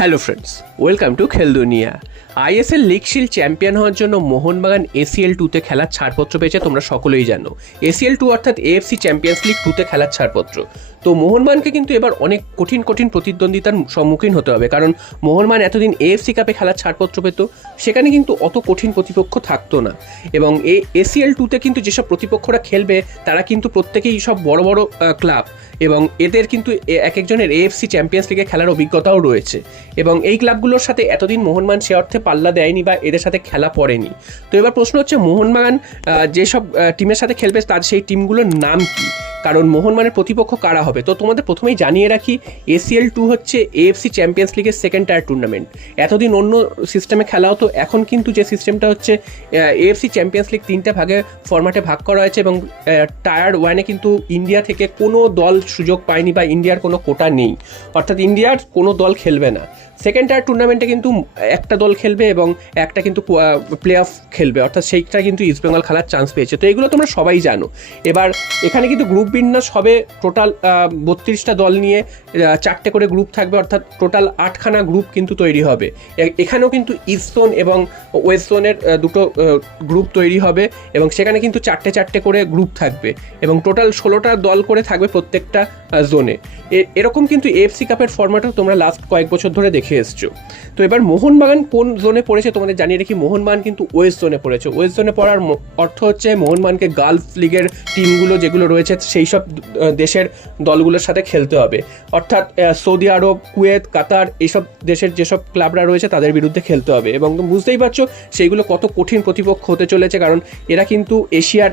Hello friends, welcome to খেল দুনিয়া। ISL league shield champion হওয়ার জন্য মোহনবাগান এসিএল 2-তে খেলার ছাড়পত্র পেয়েছে, তোমরা সকলেই জানো। এসিএল 2 অর্থাৎ এএফসি চ্যাম্পিয়ন্স লিগ 2-তে খেলার ছাড়পত্র। তো মোহনবাগানকে কিন্তু এবার অনেক কঠিন প্রতিদ্বন্দ্বিতার সম্মুখীন হতে হবে, কারণ মোহনবাগান এতদিন এএফসি কাপে খেলার ছাড়পত্র পেত, সেখানে কিন্তু অত কঠিন প্রতিপক্ষ থাকতো না। এবং এই এসিএল 2-তে কিন্তু যেসব প্রতিপক্ষরা খেলবে তারা কিন্তু প্রত্যেকেই সব বড় বড় ক্লাব, এবং এদের কিন্তু এক একজনের এএফসি চ্যাম্পিয়ন্স লিগে খেলার অভিজ্ঞতাও রয়েছে। এবং এই ক্লাবগুলোর সাথে এতদিন মোহনবাগান সে অর্থে পাল্লা দেয়নি বা এদের সাথে খেলা পড়েনি। তো এবার প্রশ্ন হচ্ছে, মোহনবাগান যেসব টিমের সাথে খেলবে তার সেই টিমগুলোর নাম কি, কারণ মোহনবাগানের প্রতিপক্ষ কারা হবে। তো তোমাদের প্রথমেই জানিয়ে রাখি, এসিএল 2 হচ্ছে এএফসি চ্যাম্পিয়ন্স লিগের সেকেন্ড টায়ার টুর্নামেন্ট। এতদিন অন্য সিস্টেমে খেলা হতো, এখন কিন্তু যে সিস্টেমটা হচ্ছে এএফসি চ্যাম্পিয়ন্স লিগ 3টে ফরম্যাটে ভাগ করা হয়েছে, এবং টায়ার 1-এ কিন্তু ইন্ডিয়া থেকে কোনো দল সুযোগ পায়নি বা ইন্ডিয়ার কোনো কোটা নেই, অর্থাৎ ইন্ডিয়ার কোনো দল খেলবে না। সেকেন্ড টায়ার টুর্নামেন্টে কিন্তু একটা দল খেলবে এবং একটা কিন্তু প্লে অফ খেলবে, অর্থাৎ সেইটা কিন্তু ইস্টবেঙ্গল খেলার চান্স পেয়েছে। তো এগুলো তোমরা সবাই জানো। এবার এখানে কিন্তু গ্রুপ বিন্যাস হবে, টোটাল 32টা দল নিয়ে 4টে করে গ্রুপ থাকবে, অর্থাৎ টোটাল 8খানা গ্রুপ কিন্তু তৈরি হবে। এখানেও কিন্তু ইস্ট জোন এবং ওয়েস্ট জোনের দুটো গ্রুপ তৈরি হবে, এবং সেখানে কিন্তু 4টে করে গ্রুপ থাকবে, এবং টোটাল 16টা দল করে থাকবে প্রত্যেকটা জোনে। এরকম কিন্তু এএফসি কাপের ফরম্যাটও তোমরা লাস্ট কয়েক বছর ধরে দেখে এসছো। তো এবার মোহনবাগান কোন জোনে পড়েছে তোমাদের জানিয়ে রাখি, মোহনবাগান কিন্তু ওয়েস্ট জোনে পড়েছে। ওয়েস্ট জোনে পড়ার অর্থ হচ্ছে মোহনবাগানকে গালফ লিগের টিমগুলো যেগুলো রয়েছে সেই সব দেশের দলগুলোর সাথে খেলতে হবে, অর্থাৎ সৌদি আরব, কুয়েত, কাতার, এইসব দেশের যেসব ক্লাবরা রয়েছে তাদের বিরুদ্ধে খেলতে হবে। এবং বুঝতেই পারছো সেইগুলো কত কঠিন প্রতিপক্ষ হতে চলেছে, কারণ এরা কিন্তু এশিয়ার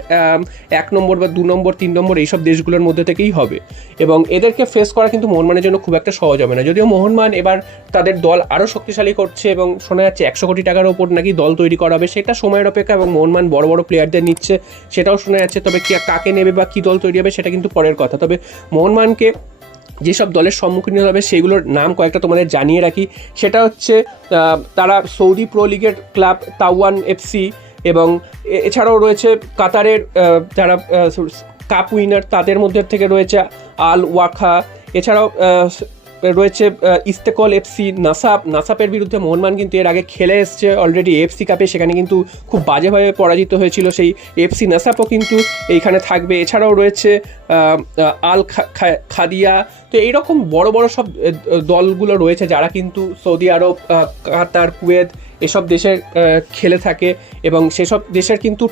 1 নম্বর বা 2 নম্বর 3 নম্বর এইসব দেশগুলোর মধ্যে থেকেই হবে, এবং এদেরকে ফেস করা কিন্তু মোহনবাগানের জন্য খুব একটা সহজ হবে না। যদিও মোহনবাগান এবার তাদের দল আরও শক্তিশালী করছে, এবং শোনা যাচ্ছে 100 কোটি টাকার ওপর নাকি দল তৈরি করা হবে, সেটা সময়ের অপেক্ষা। এবং মোহনবাগান বড় বড় প্লেয়ারদের নিচ্ছে, সেটাও শোনা যাচ্ছে। তবে কাকে নেবে বা কী দল তৈরি হবে সেটা কিন্তু পরের কথা। তবে মোহনবাগানকে যেসব দলের সম্মুখীন হবে সেইগুলোর নাম কয়েকটা তোমাদের জানিয়ে রাখি। সেটা হচ্ছে, তারা সৌদি প্রো লিগের ক্লাব তাওয়ান এফসি, এবং এছাড়াও রয়েছে কাতারের যারা কাপ উইনার তাদের মধ্যে থেকে রয়েছে আল ওয়াখা, এছাড়াও রয়েছে ইস্তেকল এফসি, নাসাপের বিরুদ্ধে মোহনবাগান কিন্তু এর আগে খেলে এসছে অলরেডি এএফসি কাপে, সেখানে কিন্তু খুব বাজেভাবে পরাজিত হয়েছিল। সেই এফসি নাসাপও কিন্তু এইখানে থাকবে। এছাড়াও রয়েছে আল খাদিয়া। তো এইরকম বড় বড় সব দলগুলো রয়েছে যারা কিন্তু সৌদি আরব, কাতার, কুয়েত এসব দেশের খেলে থাকে, এবং সেসব দেশের কিন্তু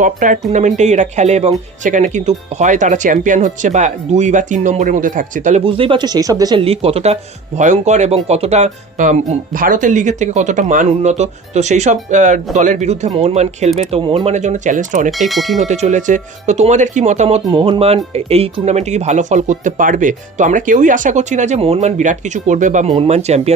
টপ টায়ার টুর্নামেন্টেই এরা খেলে, এবং সেখানে কিন্তু হয় তারা চ্যাম্পিয়ন হচ্ছে বা 2 বা 3 নম্বরের মধ্যে থাকছে। তাহলে বুঝতেই পারছো সেই সব দেশের লিগ কতটা ভয়ঙ্কর এবং কতটা ভারতের লিগের থেকে কতটা মান উন্নত। তো সেই সব দলের বিরুদ্ধে মোহনবাগান খেলবে, তো মোহনবাগানের জন্য চ্যালেঞ্জটা অনেকটাই কঠিন হতে চলেছে। তো তোমাদের কি মতামত, মোহনবাগান এই টুর্নামেন্টে কি ভালো ফল করতে পারবে? তো আমরা কেউই আশা করছি না যে মোহনবাগান বিরাট কিছু করবে বা মোহনবাগান চ্যাম্পিয়ন